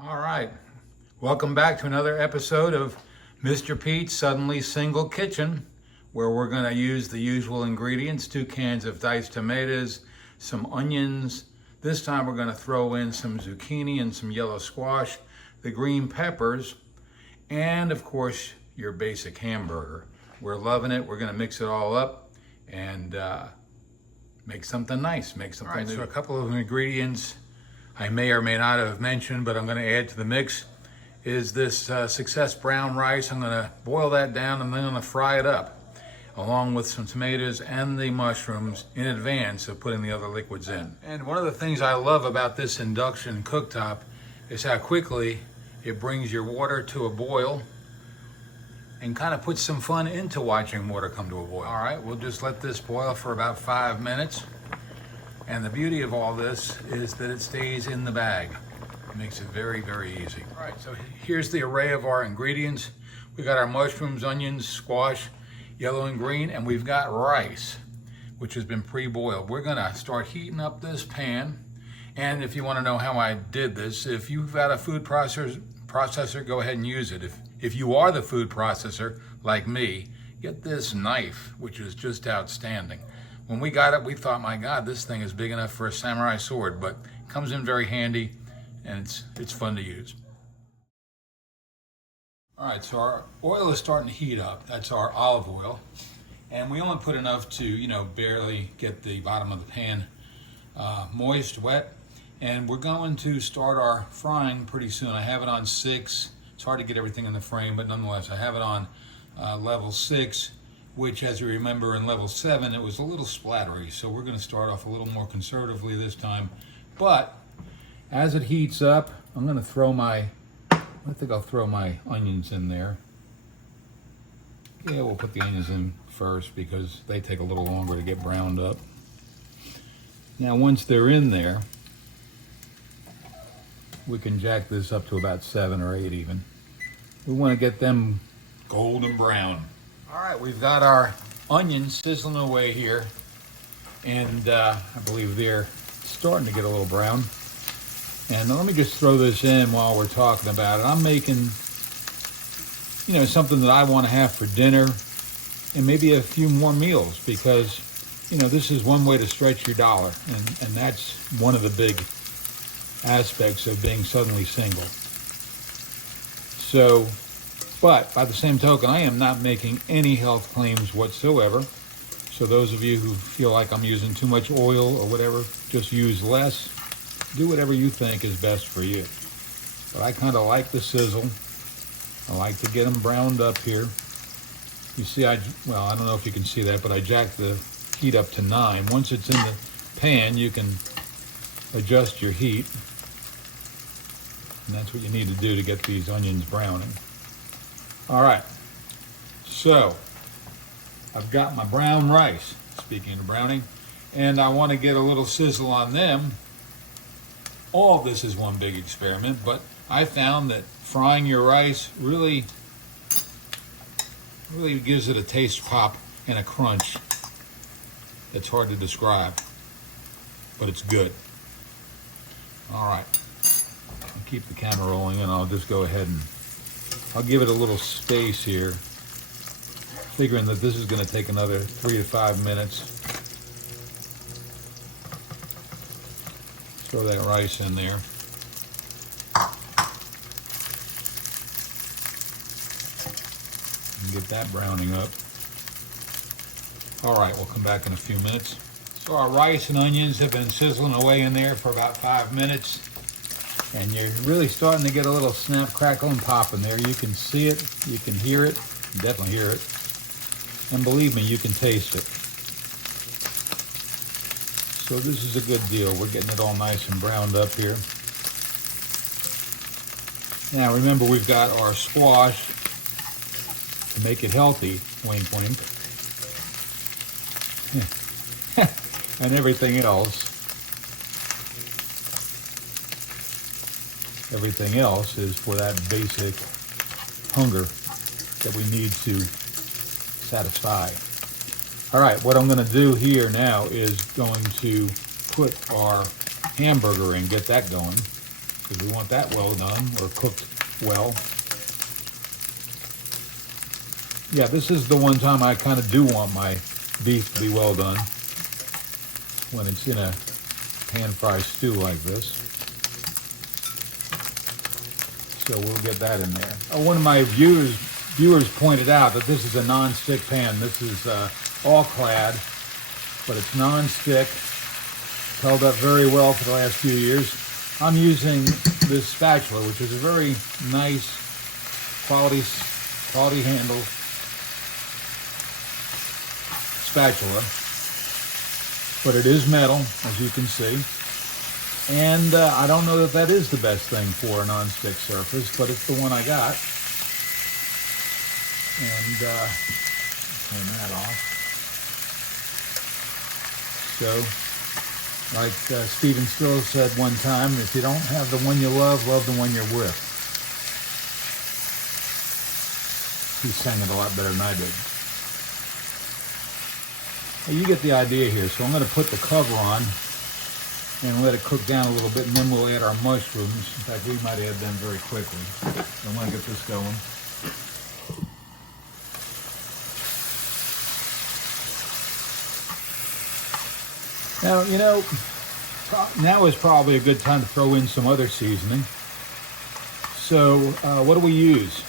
All right, welcome back to another episode of Mr. Pete's Suddenly Single Kitchen, where we're going to use the usual ingredients: 2 cans of diced tomatoes, some onions. This time we're going to throw in some zucchini and some yellow squash, the green peppers, and of course your basic hamburger. We're loving it. We're going to mix it all up and make something nice, make something new. So a couple of ingredients I may or may not have mentioned, but I'm going to add to the mix is this Success brown rice. I'm going to boil that down and then I'm going to fry it up along with some tomatoes and the mushrooms in advance of putting the other liquids in. And one of the things I love about this induction cooktop is how quickly it brings your water to a boil and kind of puts some fun into watching water come to a boil. All right, we'll just let this boil for about 5 minutes. And the beauty of all this is that it stays in the bag. It makes it very, very easy. All right, so here's the array of our ingredients. We got our mushrooms, onions, squash, yellow and green, and we've got rice, which has been pre-boiled. We're gonna start heating up this pan. And if you wanna know how I did this, if you've got a food processor, go ahead and use it. If you are the food processor, like me, get this knife, which is just outstanding. When we got it, we thought, my God, this thing is big enough for a samurai sword, but it comes in very handy and it's fun to use. All right, so our oil is starting to heat up. That's our olive oil. And we only put enough to, barely get the bottom of the pan moist, wet. And we're going to start our frying pretty soon. I have it on 6. It's hard to get everything in the frame, but nonetheless, I have it on level 6. Which, as you remember, in level 7, it was a little splattery. So we're going to start off a little more conservatively this time. But as it heats up, I'm going to throw I think I'll throw my onions in there. Yeah, we'll put the onions in first because they take a little longer to get browned up. Now, once they're in there, we can jack this up to about 7 or 8 even. We want to get them golden brown. All right, we've got our onions sizzling away here, and I believe they're starting to get a little brown. And let me just throw this in while we're talking about it. I'm making, something that I want to have for dinner and maybe a few more meals because, this is one way to stretch your dollar, and that's one of the big aspects of being suddenly single. So, but by the same token, I am not making any health claims whatsoever. So those of you who feel like I'm using too much oil or whatever, just use less. Do whatever you think is best for you. But I kind of like the sizzle. I like to get them browned up here. You see, I don't know if you can see that, but I jacked the heat up to 9. Once it's in the pan, you can adjust your heat. And that's what you need to do to get these onions browning. All right, so I've got my brown rice, speaking of browning, and I want to get a little sizzle on them. All of this is one big experiment, but I found that frying your rice really gives it a taste pop and a crunch that's hard to describe, but it's good. All right, I'll keep the camera rolling and I'll just go ahead and I'll give it a little space here, figuring that this is going to take another 3 to 5 minutes. Throw that rice in there. And get that browning up. All right, we'll come back in a few minutes. So our rice and onions have been sizzling away in there for about 5 minutes. And you're really starting to get a little snap, crackle, and pop in there. You can see it, you can hear it, you definitely hear it. And believe me, you can taste it. So this is a good deal. We're getting it all nice and browned up here. Now remember, we've got our squash to make it healthy, wink, wink. And everything else. Everything else is for that basic hunger that we need to satisfy. All right, what I'm going to do here now is going to put our hamburger in, get that going. because we want that well done or cooked well. Yeah, this is the one time I kind of do want my beef to be well done, when it's in a pan-fried stew like this. So we'll get that in there. One of my viewers pointed out that this is a non-stick pan. This is all clad, but it's non-stick. It's held up very well for the last few years. I'm using this spatula, which is a very nice quality handle spatula, but it is metal, as you can see. And I don't know that is the best thing for a non-stick surface, but it's the one I got. And turn that off. So, like Stephen Still said one time, if you don't have the one you love the one you're with. He sang it a lot better than I did. Well, you get the idea here. So I'm going to put the cover on and let it cook down a little bit, and then we'll add our mushrooms. In fact, we might add them very quickly. I want to get this going. Now, you know, now is probably a good time to throw in some other seasoning. So what do we use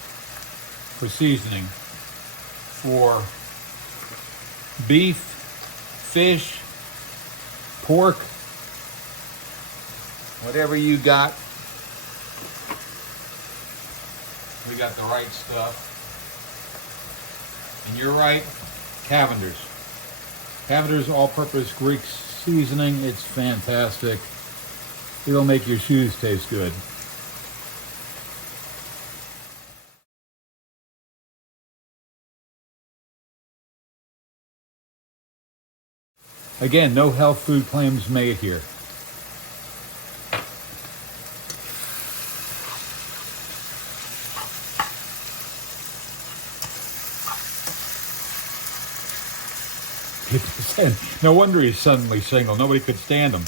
for seasoning? For beef, fish, pork, whatever you got, we got the right stuff. And you're right, Cavender's. Cavender's all-purpose Greek seasoning, it's fantastic. It'll make your shoes taste good. Again, no health food claims made here. No wonder he's suddenly single. Nobody could stand him.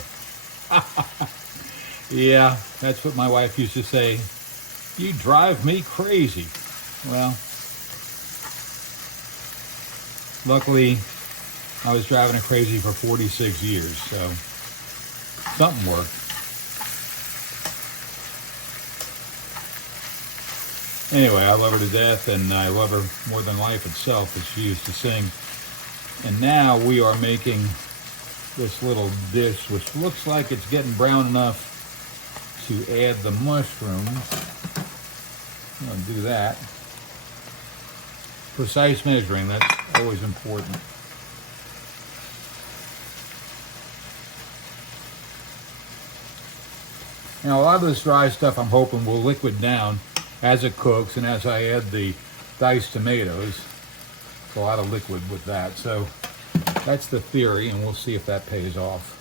Yeah, that's what my wife used to say. You drive me crazy. Well, luckily, I was driving her crazy for 46 years, so something worked. Anyway, I love her to death, and I love her more than life itself, as she used to sing. And now we are making this little dish, which looks like it's getting brown enough to add the mushrooms. I'm going to do that. Precise measuring, that's always important. Now, a lot of this dry stuff I'm hoping will liquid down as it cooks and as I add the diced tomatoes. A lot of liquid with that, so that's the theory, and we'll see if that pays off.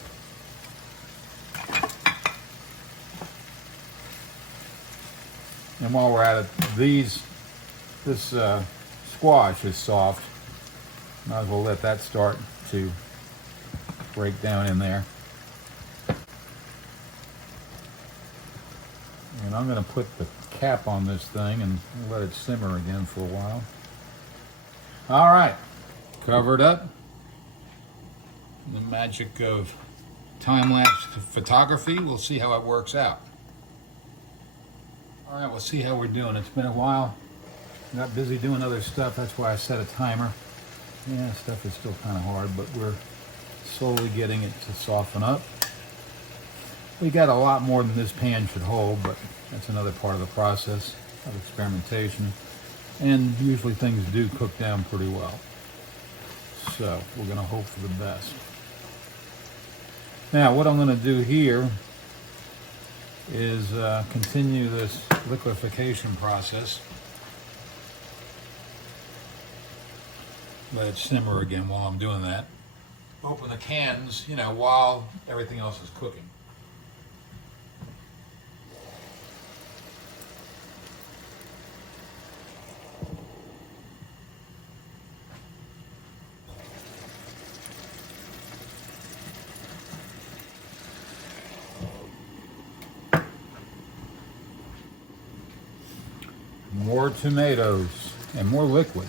And while we're at it, this squash is soft. Might as well let that start to break down in there. And I'm going to put the cap on this thing and let it simmer again for a while. All right, cover it up. The magic of time-lapse photography. We'll see how it works out. All right, we'll see how we're doing. It's been a while. I got busy doing other stuff. That's why I set a timer. Yeah, stuff is still kind of hard, but we're slowly getting it to soften up. We got a lot more than this pan should hold, but that's another part of the process of experimentation. And usually things do cook down pretty well. So we're going to hope for the best. Now what I'm going to do here is continue this liquefaction process. Let it simmer again while I'm doing that. Open the cans, you know, while everything else is cooking. tomatoes and more liquid.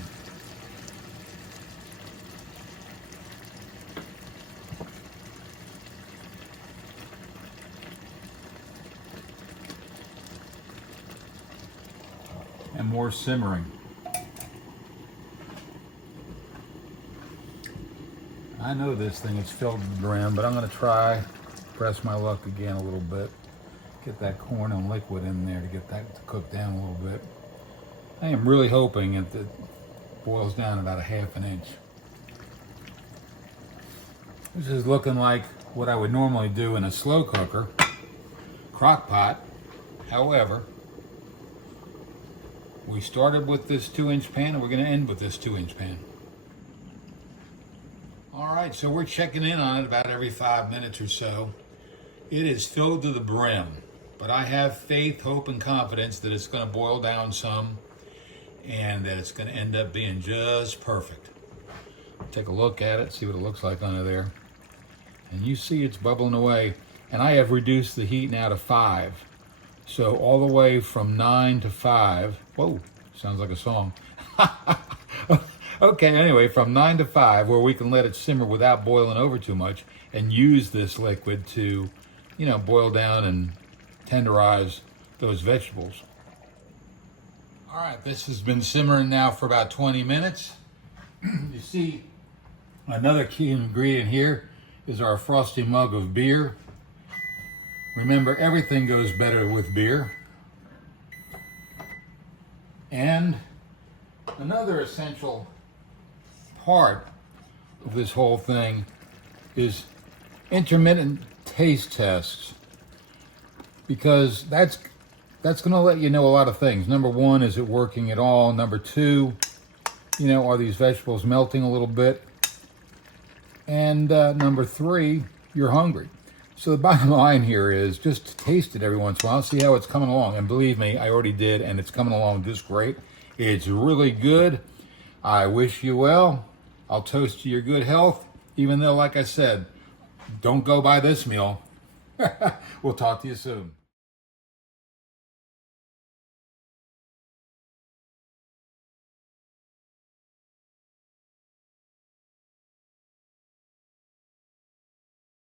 And more simmering. I know this thing is filled to the brim, but I'm going to try, press my luck again a little bit. Get that corn and liquid in there to get that to cook down a little bit. I am really hoping it boils down about a ½ inch. This is looking like what I would normally do in a slow cooker, crock pot. However, we started with this 2-inch pan and we're going to end with this 2-inch pan. All right, so we're checking in on it about every 5 minutes or so. It is filled to the brim, but I have faith, hope, and confidence that it's going to boil down some and that it's going to end up being just perfect. Take a look at it, see what it looks like under there. And you see it's bubbling away. And I have reduced the heat now to 5. So all the way from 9 to 5. Whoa, sounds like a song. Okay, anyway, from 9 to 5, where we can let it simmer without boiling over too much and use this liquid to, boil down and tenderize those vegetables. All right, this has been simmering now for about 20 minutes. You see, another key ingredient here is our frosty mug of beer. Remember, everything goes better with beer. And another essential part of this whole thing is intermittent taste tests, because that's going to let you know a lot of things. Number one, is it working at all? Number two, are these vegetables melting a little bit? And number three, you're hungry. So the bottom line here is just taste it every once in a while, see how it's coming along. And believe me, I already did, and it's coming along just great. It's really good. I wish you well. I'll toast to your good health, even though, like I said, don't go buy this meal. We'll talk to you soon.